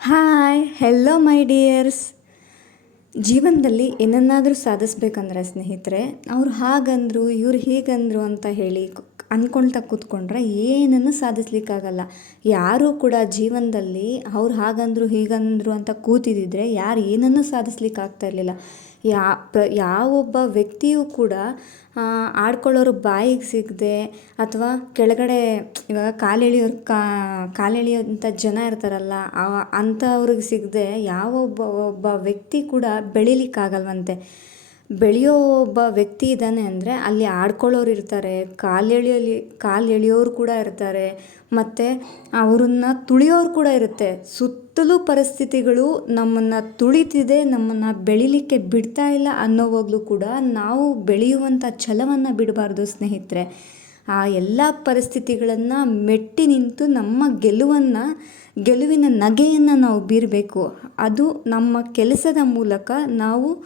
Hi hello ಮೈ dears ಜೀವನದಲ್ಲಿ ಏನನ್ನಾದರೂ ಸಾಧಿಸ್ಬೇಕಂದ್ರೆ ಸ್ನೇಹಿತರೆ ಅವ್ರು ಹಾಗಂದರು ಇವ್ರು ಹೀಗಂದರು ಅಂತ ಹೇಳಿ ಅಂದ್ಕೊಳ್ತಾ ಕೂತ್ಕೊಂಡ್ರೆ ಏನನ್ನು ಸಾಧಿಸ್ಲಿಕ್ಕಾಗಲ್ಲ. ಯಾರೂ ಕೂಡ ಜೀವನದಲ್ಲಿ ಅವ್ರು ಹಾಗಂದರು ಹೀಗಂದರು ಅಂತ ಕೂತಿದ್ದಿದ್ರೆ ಯಾರು ಏನನ್ನು ಸಾಧಿಸ್ಲಿಕ್ಕೆ ಆಗ್ತಾ ಇರಲಿಲ್ಲ. ಯಾ ಪ್ರ ಯಾವೊಬ್ಬ ವ್ಯಕ್ತಿಯೂ ಕೂಡ ಆಡ್ಕೊಳ್ಳೋರು ಬಾಯಿಗೆ ಸಿಗದೆ ಅಥವಾ ಕೆಳಗಡೆ ಇವಾಗ ಕಾಲೆಳೆಯೋರು ಕಾಲೆಳೆಯೋಂಥ ಜನ ಇರ್ತಾರಲ್ಲ ಅಂಥವ್ರಿಗೆ ಸಿಗದೆ ಯಾವೊಬ್ಬ ಒಬ್ಬ ವ್ಯಕ್ತಿ ಕೂಡ ಬೆಳಿಲಿಕ್ಕಾಗಲ್ವಂತೆ. ಬೆಳೆಯೋ ಒಬ್ಬ ವ್ಯಕ್ತಿ ಇದ್ದಾನೆ ಅಂದರೆ ಅಲ್ಲಿ ಆಡ್ಕೊಳ್ಳೋರು ಇರ್ತಾರೆ ಕಾಲೆಳೆಯಲಿ ಕಾಲು ಎಳೆಯೋರು ಕೂಡ ಇರ್ತಾರೆ, ಮತ್ತು ಅವರನ್ನು ತುಳಿಯೋರು ಕೂಡ ಇರುತ್ತೆ. ಸುತ್ತಲೂ ಪರಿಸ್ಥಿತಿಗಳು ನಮ್ಮನ್ನು ತುಳಿತಿದೆ, ನಮ್ಮನ್ನು ಬೆಳಿಲಿಕ್ಕೆ ಬಿಡ್ತಾ ಇಲ್ಲ ಅನ್ನೋವಾಗಲೂ ಕೂಡ ನಾವು ಬೆಳೆಯುವಂಥ ಛಲವನ್ನು ಬಿಡಬಾರ್ದು ಸ್ನೇಹಿತರೆ. ಆ ಎಲ್ಲ ಪರಿಸ್ಥಿತಿಗಳನ್ನು ಮೆಟ್ಟಿ ನಿಂತು ನಮ್ಮ ಗೆಲುವನ್ನು, ಗೆಲುವಿನ ನಗೆಯನ್ನು ನಾವು ಬೀರಬೇಕು. ಅದು ನಮ್ಮ ಕೆಲಸದ ಮೂಲಕ ನಾವು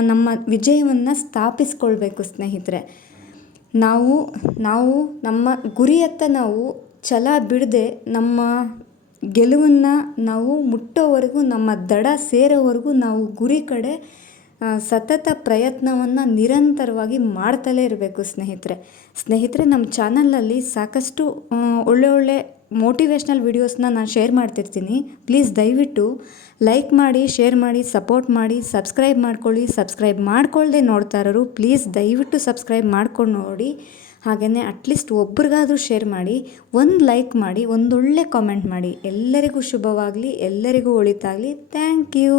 ನಮ್ಮ ವಿಜಯವನ್ನು ಸ್ಥಾಪಿಸ್ಕೊಳ್ಬೇಕು ಸ್ನೇಹಿತರೆ. ನಾವು ನಾವು ನಮ್ಮ ಗುರಿಯತ್ತ ನಾವು ಛಲ ಬಿಡದೆ ನಮ್ಮ ಗೆಲುವನ್ನು ನಾವು ಮುಟ್ಟೋವರೆಗೂ, ನಮ್ಮ ದಡ ಸೇರೋವರೆಗೂ ನಾವು ಗುರಿ ಕಡೆ ಸತತ ಪ್ರಯತ್ನವನ್ನು ನಿರಂತರವಾಗಿ ಮಾಡ್ತಲೇ ಇರಬೇಕು ಸ್ನೇಹಿತರೆ. ಸ್ನೇಹಿತರೆ ನಮ್ಮ ಚಾನಲಲ್ಲಿ ಸಾಕಷ್ಟು ಒಳ್ಳೆ ಒಳ್ಳೆ ಮೋಟಿವೇಶ್ನಲ್ ವೀಡಿಯೋಸ್ನ ನಾನು ಶೇರ್ ಮಾಡ್ತಿರ್ತೀನಿ. ಪ್ಲೀಸ್ ದಯವಿಟ್ಟು ಲೈಕ್ ಮಾಡಿ ಶೇರ್ ಮಾಡಿ ಸಪೋರ್ಟ್ ಮಾಡಿ ಸಬ್ಸ್ಕ್ರೈಬ್ ಮಾಡ್ಕೊಳ್ಳಿ. ಸಬ್ಸ್ಕ್ರೈಬ್ ಮಾಡ್ಕೊಳ್ಳದೆ ನೋಡ್ತಾ ಇರೋರು ಪ್ಲೀಸ್ ದಯವಿಟ್ಟು ಸಬ್ಸ್ಕ್ರೈಬ್ ಮಾಡ್ಕೊಂಡು ನೋಡಿ. ಹಾಗೆಯೇ ಅಟ್ಲೀಸ್ಟ್ ಒಬ್ರಿಗಾದರೂ ಶೇರ್ ಮಾಡಿ, ಒಂದು ಲೈಕ್ ಮಾಡಿ ಒಂದೊಳ್ಳೆ ಕಾಮೆಂಟ್ ಮಾಡಿ. ಎಲ್ಲರಿಗೂ ಶುಭವಾಗಲಿ, ಎಲ್ಲರಿಗೂ ಒಳಿತಾಗಲಿ. Thank you